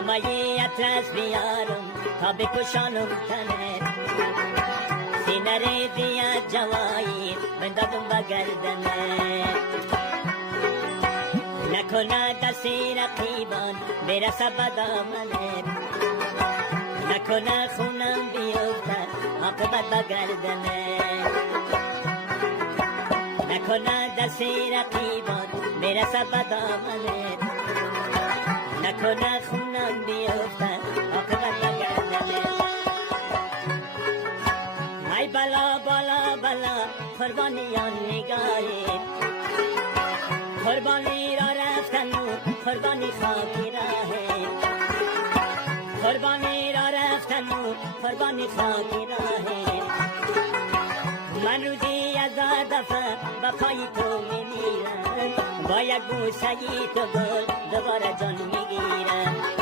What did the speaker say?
جامعه اطلس بیارم تا بکشانم تنت سینه دیا جوایی بندازم با گردنت نکنه دستی رقیبان برسه به دامنت نکنه خونم بیفتد عاقبت به گردنت نکنه دستی رقیبان برسه به دامنت نکنه خونم بیفتد عاقبت به گردنت ای بلا بلا بلا قربانیان نگاهی قربانی را رفتن و قربانی خاکی راهه قربانی را رفتن و قربانی خاکی راهه من روزی از دفعه به پای تو میمیرم با یک بوسه تو گل دوباره جان میگیرم